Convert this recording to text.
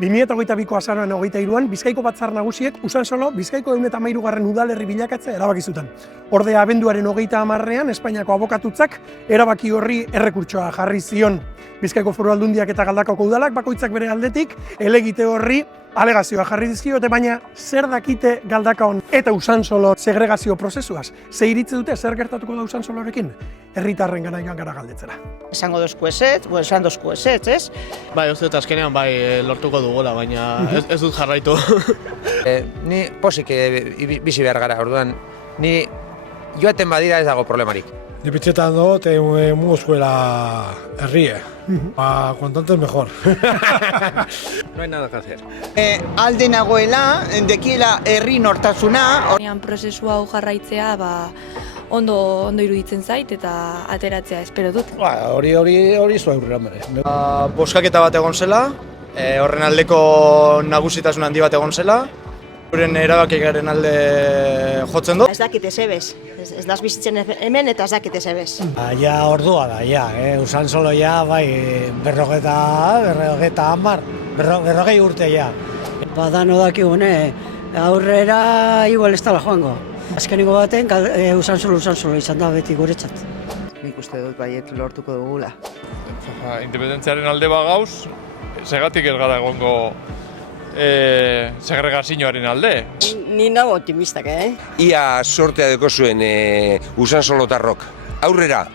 2022ko azaroan 23an Bizkaiko Batzar Nagusiek Usansolo Bizkaiko 113. udalerri bilakatzea erabaki zuten. Ordea abenduaren 30ean Espainiako abokatutzak erabaki horri errekurtsoa jarri zion. Bizkaiko Foru Aldundiak eta Galdakaoko udalak bakoitzak bere aldetik helegite horri alegazioa jarri dizkiote, baina zer dakite Galdakaon eta Usansolo segregazio prozesuaz? Ze iritzi dute zer gertatuko da Usansolorekin? Herritarren gana joan gara galdetzera. Esango dozku ezetz, esan dozku ezetz, ez? Bai, uste dut azkenean bai lortuko dugula, baina ez dut jarraitu. Ni posik bizi behar gara, orduan, ni joaten badira ez dago problemarik. Ni pitxetan dut, mungo eskuela herrie. Cuanto antes mejor. No hay nada que hacer. Alde nagoela, dekiela herri nortasuna. Prozesu hau jarraitzea ondo iruditzen zait eta ateratzea espero dut. Hori zua aurrera mere. Boskaketa bat egon zela, horren aldeko nagusitasun handi bat egon zela, euren erabakikaren alde jotzen dut. Ez dakite zebez, ez daz bizitzen hemen eta ez dakite zebez. Ja ordua da, Usansolo bai berrogei urte ja. Badano dakigune, aurrera igual ez dela joango. Azkeniko baten, Usansolo izan da beti guretzat. Nik uste dut baiet lortuko dugula. Independentziaren alde bagauz, segatik ez gara egongo segregazioaren alde. Ni nago optimistak, Ia sortea deko zuen Usansolotarrok. Aurrera!